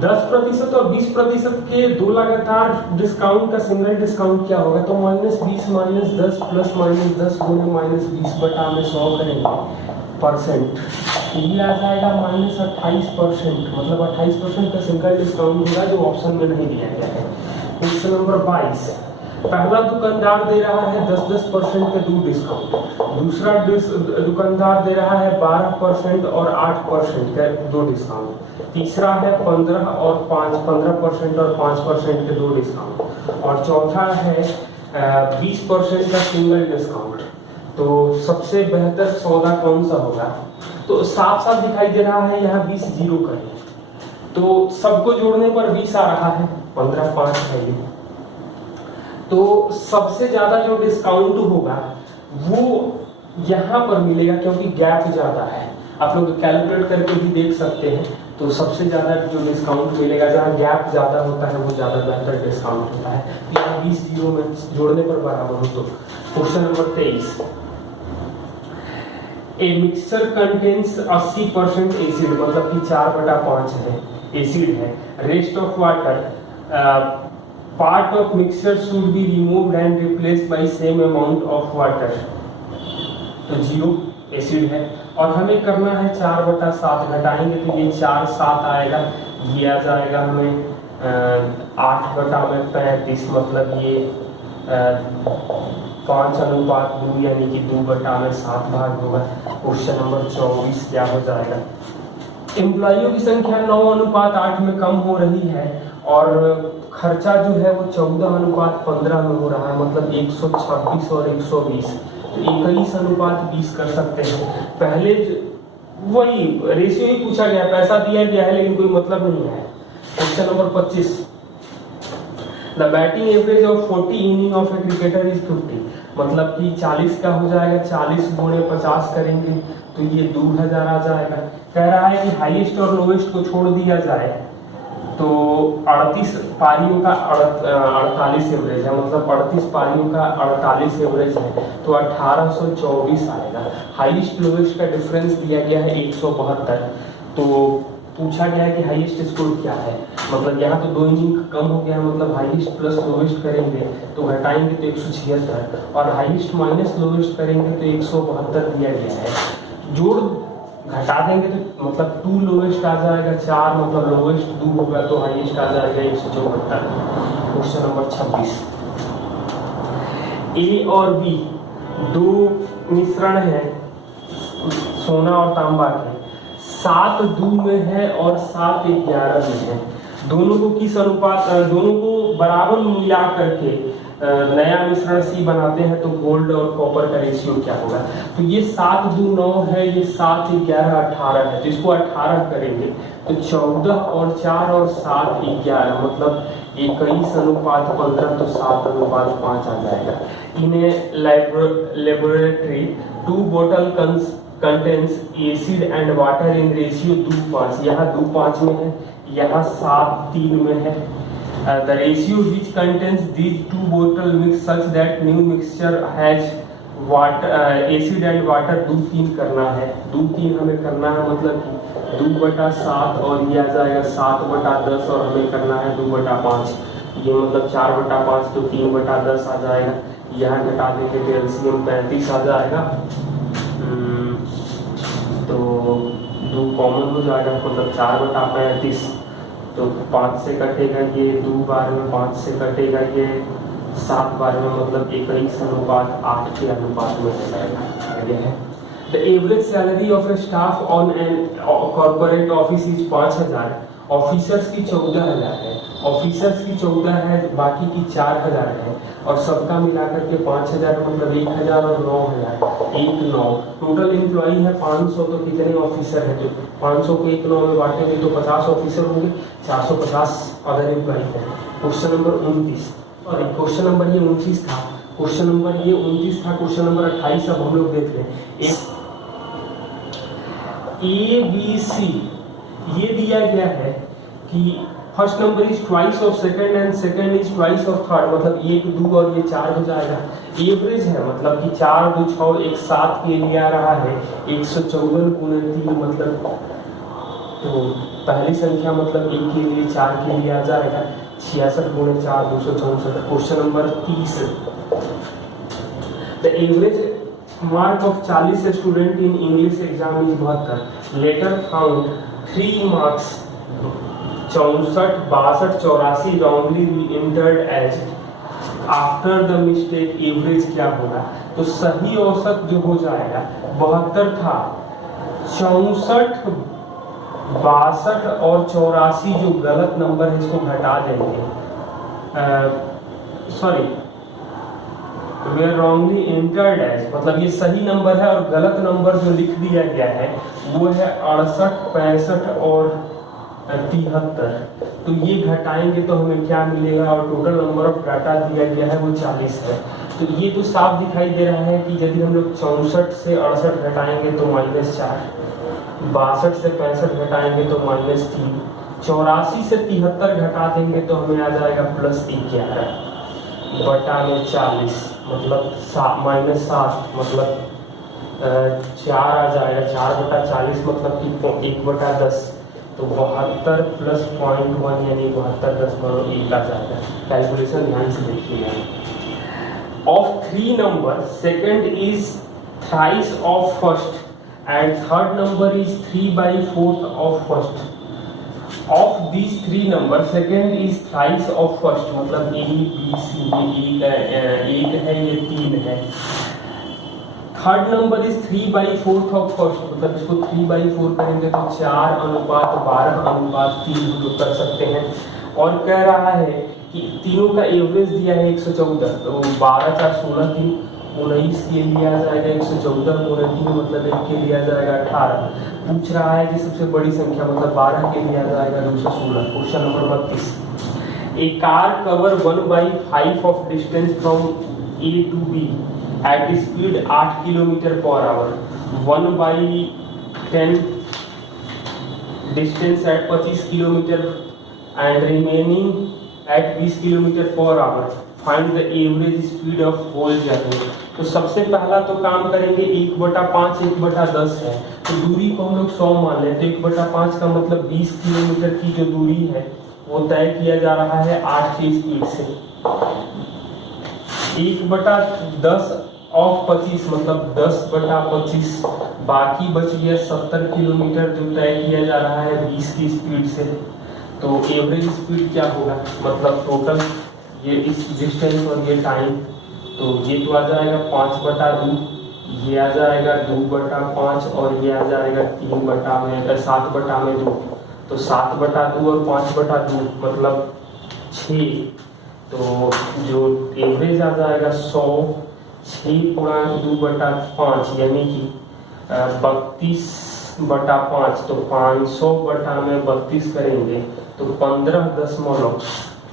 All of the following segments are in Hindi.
10% और 20% के दो लगातार डिस्काउंट का सिंगल डिस्काउंट क्या होगा? तो -20 -10 +-10 गुणे -20 बटा में 100 करेंगे परसेंट, ये आ जाएगा -28%, मतलब 28% का सिंगल डिस्काउंट होगा जो ऑप्शन में नहीं दिया गया है। क्वेश्चन नंबर 22, पहला दुकानदार दे रहा है 10% के 2 डिस्काउंट, दूसरा दुकानदार दे रहा है 12% और 8% के 2 डिस्काउंट, तीसरा है 15% और 5% के 2 डिस्काउंट, और चौथा है 20% का सिंगल डिस्काउंट। तो सबसे बेहतर सौदा कौन सा होगा? तो साफ साफ दिखाई दे रहा है यहाँ 20 जीरो का है, तो सबको जोड़ने पर 20 आ रहा है, 15 5 है ये। तो सबसे ज्यादा जो डिस्काउंट होगा वो यहाँ पर मिलेगा क्योंकि गैप ज्यादा है। आप लोग कैलकुलेट करके भी देख सकते हैं। तो सबसे ज्यादा जो डिस्काउंट मिलेगा जहाँ गैप ज्यादा होता है वो ज्यादा बेहतर डिस्काउंट होता है। यहाँ 20 जीरो में जोड़ने पर बराबर हो। तो question number 23, a mixture contains 80% acid, मतलब कि 4/5 है एसिड है, rest of water, part of mixture should be removed and replaced by same amount of water. तो 0 एसिड है और हमें करना है 4/7, घटाएंगे तो ये 4 7 आएगा, ये आ जाएगा हमें 8/35, मतलब ये 5:2 यानी कि 2/7 भाग होगा। क्वेश्चन नंबर 24 क्या हो जाएगा? एम्प्लॉइयों की संख्या 9:8 में कम हो रही है और खर्चा जो है वो 14:15 में हो रहा है, मतलब 126 और 120, तो 21:20 कर सकते हैं। पहले वही रेशियो ही पूछा गया, पैसा दिया गया है लेकिन कोई मतलब नहीं है। Question number 25, the batting average of 40 inning of a cricketer is 50, मतलब कि 40 का हो जाएगा, 40 गुणे 50 करेंगे तो ये 2000 आ जाएगा। कह रहा है कि हाईएस्ट और लोएस्ट को छोड़ दिया जाए तो 38 पारियों का 48 एवरेज है, मतलब 38 पारियों का 48 एवरेज है, तो 1824 आएगा। हाईएस्ट लोएस्ट का डिफरेंस दिया गया है 172, तो पूछा गया है कि हाईएस्ट स्कोर क्या है, मतलब यहाँ तो 2 इनिंग कम हो गया, मतलब हाईएस्ट प्लस लोएस्ट करेंगे तो घटाएंगे तो 176, और हाईएस्ट माइनस लोएस्ट करेंगे तो 172 दिया गया है। जोड़ घटा देंगे तो मतलब 2 लोएस्ट आ जाएगा, 4 मतलब लोएस्ट 2 होगा तो हाईएस्ट आ जाएगा 174। क्वेश्चन नंबर 26, ए और बी 2 मिश्रण है सोना और तांबा के, 7 2 में है और 7 11 में है, दोनों को किस अनुपात, दोनों को बराबर मिला करके नया मिश्रण सी बनाते हैं तो गोल्ड और कॉपर का रेशियो क्या होगा? तो ये 7 2 9 है, ये 7 11 18 है, तो इसको 18 करेंगे तो 14 और 4 और 7 11, मतलब 21:15, तो 7:5 आ जाएगा। In laboratory 2 bottle contains acid and water in ratio 2:5, यहाँ 2:5 में है, यहाँ 7:3 में है। The ratio which contains these 2 bottle mix such that new mixture has water acid and water 2:3 करना है, 2:3 हमें करना है, मतलब कि 2/7 और ये आ जाएगा 7/10 और हमें करना है 2/5, ये मतलब 4/5 तो 3/10 आ जाएगा। यहाँ घटा देंगे तो एलसीएम 35 आ जाएगा, तो 2 कॉमन हो जाएगा, मतलब 4/35, तो 5 से कटेगा ये 2 बार में, 5 से कटेगा ये 7 बार में, मतलब 21:8 के अनुपात में हो जाएगा। आगे है, the average salary of A staff on an corporate office is 5000, officers की 14000 है, ऑफिसर्स की 14 है, बाकी की 4000 है, और सबका मिलाकर के 5000, मतलब 1000 और 9000, 19। टोटल एम्प्लॉई है 500, तो कितने ऑफिसर है? तो 500 को 19 में बांटेंगे तो 50 ऑफिसर होंगे, 450 अदर एम्प्लॉई है। Question number 29, sorry question number ये 29 था, क्वेश्चन नंबर ये 29 था, क्वेश्चन नंबर 28 अब हम लोग देख रहे हैं। ए बी सी ये दिया गया है कि first number is twice of second and second is twice of third, मतलब 1 2 और ये 4 हो जाएगा। एवरेज है, मतलब कि 4 2 6 1 7 के लिए आ रहा है 154 गुणे 3, मतलब तो पहली संख्या मतलब 1 के लिए 4 के लिए आ जाएगा 66 गुणे 4 264। Question number 30, the average mark of 40 student in English exam is 72, later found 3 marks 64 62 84 wrongly entered as after the mistake average क्या होगा। तो सही औसत जो हो जाएगा 72 था, 64 62 और 84 जो गलत नंबर है इसको घटा देंगे, sorry were wrongly entered as मतलब ये सही नंबर है और गलत नंबर जो लिख दिया गया है वो है 68 65 और 73। तो ये घटाएंगे तो हमें क्या मिलेगा, और टोटल नंबर ऑफ डाटा दिया गया है वो 40 है। तो ये तो साफ दिखाई दे रहा है कि यदि हम लोग 64 से 68 घटाएंगे तो -4, 62 से 65 घटाएंगे तो -3, 84 से 73 घटा देंगे तो हमें आ जाएगा +11 बटा में 40 मतलब -7 मतलब 4 आ जाएगा, 4 बटा 40 मतलब कि 1 बटा 10, तो 72 प्लस 0.1 यानी 72.1 आ जाएगा। कैलकुलेशन ध्यान से देखिएगा। Of 3 number second is thrice of first and third number is 3/4 of first. Of these 3 number second is thrice of first मतलब A B C ये 1 है ये 3 है। Third number is 3/4 of first मतलब इसको 3/4 करेंगे तो 4:12:3 कर सकते हैं। और कह रहा है कि तीनों का एवरेज दिया है 114, तो 12 4 16 3 19 के लिए आ जाएगा 114 गुणे 3 मतलब 1 के लिए आ जाएगा 18। पूछ रहा है कि सबसे बड़ी संख्या मतलब 12 के लिए आ जाएगा 216। Question number 32, A car cover 1/5 of distance from A to B at speed 8 km/h, 1/10 distance at 25 km and remaining at 20 km/h. Find the average speed of whole journey. तो सबसे पहला तो काम करेंगे 1/5 1/10 है, तो दूरी को हम लोग 100 मान लें, तो 1/5 का मतलब 20 किलोमीटर की जो दूरी है वो तय किया जा रहा है 8 की स्पीड से। 1/10 ऑफ 25 मतलब 10/25, बाकी बच गया 70 किलोमीटर जो तय किया जा रहा है 20 की स्पीड से। तो एवरेज स्पीड क्या होगा मतलब टोटल ये इस डिस्टेंस और ये टाइम, तो ये तो आ जाएगा 5/2, ये आ जाएगा 2/5 और ये आ जाएगा 7/2, तो 7/2 और 5/2 मतलब 6। तो जो एवरेज आ जाएगा 100, 6 गुणा 2/5 यानी कि 32/5, तो 500 बटा में 32 करेंगे तो 15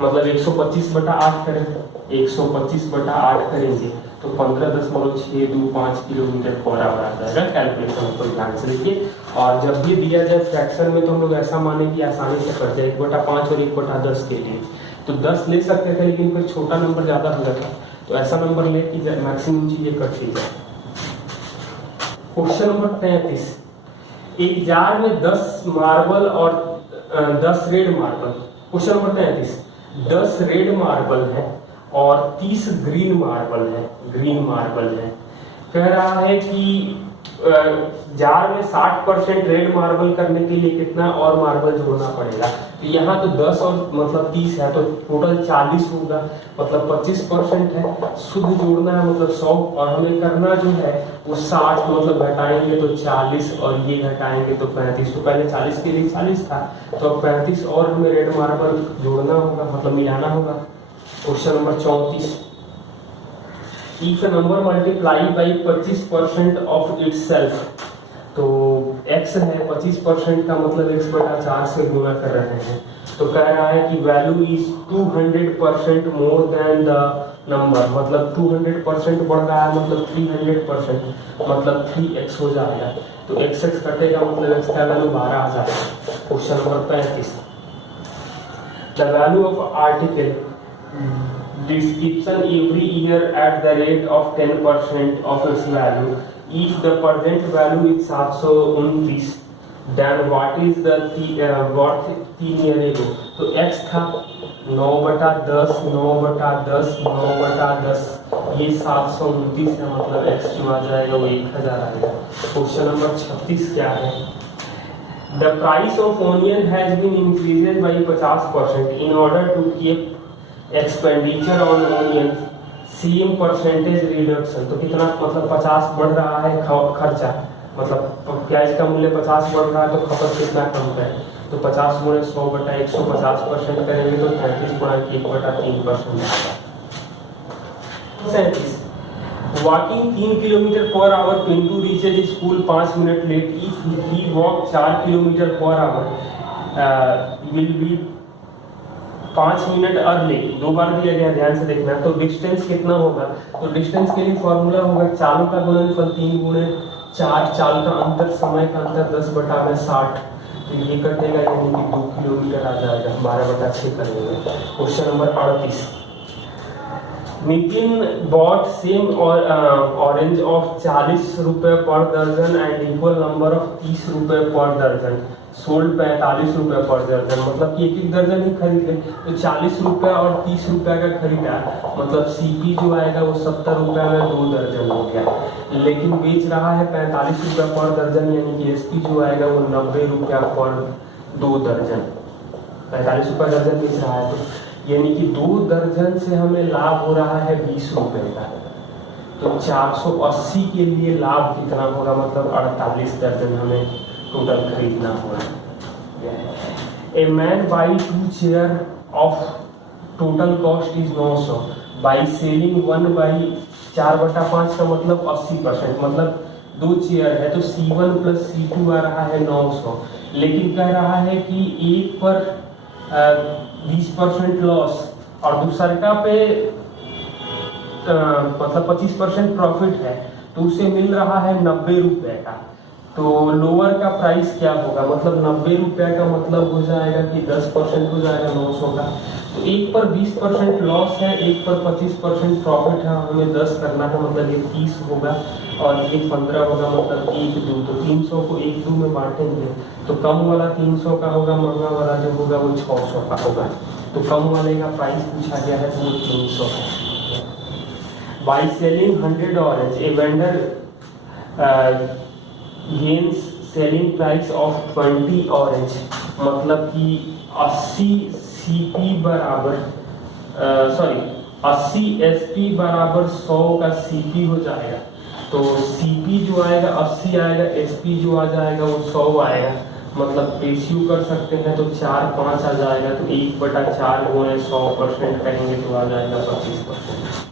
मतलब 125/8 करें, 125/8 करेंगे तो 15.625 किलोमीटर/h आ जाएगा। कैलकुलेशन को ध्यान से देखिए, और जब भी दिया जाए फ्रैक्शन में तो हम लोग ऐसा माने कि आसानी से कर जाए 1/5 और 1/10 के लिए तो 10 ले सकते थे, लेकिन फिर छोटा नंबर ज़्यादा हो जाता, तो ऐसा नंबर ले कि मैक्सिमम चीज़ें कटती जाए। क्वेश्चन नंबर 33, एक जार में 10 मार्बल और 10 red marble. Question number 33, 10 red marble है और 30 ग्रीन मार्बल है। कह रहा है कि जार में 60% रेड मार्बल करने के लिए कितना और मार्बल जोड़ना पड़ेगा। तो यहाँ तो 10 और मतलब 30 है तो टोटल 40 होगा, मतलब 25% है, शुद्ध जोड़ना है मतलब 100, और हमें करना जो है वो 60 मतलब घटाएंगे तो 40 और ये घटाएंगे तो 35। तो पहले 40 के लिए 40 था, तो अब 35 और हमें रेड मार्बल जोड़ना होगा मतलब मिलाना होगा। Question number 34, if a number multiply by 25% of itself, तो x है 25% का मतलब x/4 से गुणा कर रहे हैं, तो कह रहा है कि value is 200% more than the number, मतलब 200% बढ़ रहा है मतलब 300% मतलब 3x हो जाएगा, तो x कटेगा मतलब x का वैल्यू 12 आ जाएगा। Question number 35, the value of article description every year at the rate of 10% of its value if the present value is 729 then what is the what 3 year ago, तो x था 9/10 9/10 9/10, ये 729 है, मतलब x जो आ जाएगा वो 1000 आएगा। क्वेश्चन नंबर 36 क्या है, the price of onion has been increased by 50% in order to keep expenditure on onion same percentage reduction, तो कितना मतलब 50 बढ़ रहा है खर्चा, मतलब प्याज का मूल्य 50 बढ़ रहा है तो खपत कितना कम करें, तो 50 गुणे 100/150% करेंगे तो 33 गुणा 1/3%। 37 walking 3 kilometre per hour Pintu reaches school 5 minute late, if he walk 4 kilometre per hour will be 5 minute early, 2 बार दिया गया, ध्यान से देखना। तो डिस्टेंस कितना होगा, तो डिस्टेंस के लिए फॉर्मूला होगा चालों का गुणनफल 3 गुणे 4, चाल का अंतर, समय का अंतर 10/60, तो ये कर देगा यानी कि 2 किलोमीटर आ जाएगा, 12/6 करेंगे। Question number 38, Nitin bought same orange of 40 रुपए पर दर्जन एंड इक्वल नंबर ऑफ 30 रुपए पर दर्जन, सोल्ड 45 रुपए पर दर्जन, मतलब कि एक दर्जन ही खरीद ले, तो 40 रुपए और 30 रुपए का खरीदा, मतलब सीपी जो आएगा वो 70 रुपए में 2 दर्जन हो गया, लेकिन बेच रहा है 45 रुपए पर दर्जन, यानी कि एसपी जो आएगा वो 90 रुपया पर 2 दर्जन, 45 रुपए दर्जन बेच रहा है, तो यानी कि 2 दर्जन से हमें लाभ हो रहा है 20 रुपए का, तो 480 के लिए लाभ कितना होगा, मतलब 48 दर्जन हमें टोटल खरीदना होगा। A man by 2 chair of total cost is 900 by selling 1/4/5 का मतलब 80%, मतलब 2 चेयर है तो C1 प्लस C2 आ रहा है 900, लेकिन कह रहा है कि एक पर 20% लॉस और दूसरा पे मतलब 25% प्रॉफिट है, तो उसे मिल रहा है 90 रुपए का, तो लोअर का प्राइस क्या होगा, मतलब 90 रुपए का मतलब हो जाएगा कि 10% हो जाएगा 900 का, तो एक पर 20% लॉस है, एक पर 25% प्रॉफिट है, हमें 10 करना है, मतलब ये 30 होगा और ये 15 होगा, मतलब 1 2, तो 300 को 1 2 में बांटेंगे, तो कम वाला 300 का होगा, महंगा वाला जो होगा वो 600 का होगा, तो कम वाले का प्राइस पूछा गया है तो वो 300 है। By selling 100 orange a vendor gains selling price of 20 orange, मतलब कि 80 सीपी बराबर 80 एसपी बराबर 100 का सीपी हो जाएगा, तो सीपी जो आएगा 80 आएगा, एसपी जो आ जाएगा वो 100 आएगा, मतलब रेशियो कर सकते हैं तो 4/5 आ जाएगा, तो 1/4 गुणे 100% करेंगे तो आ जाएगा 25%।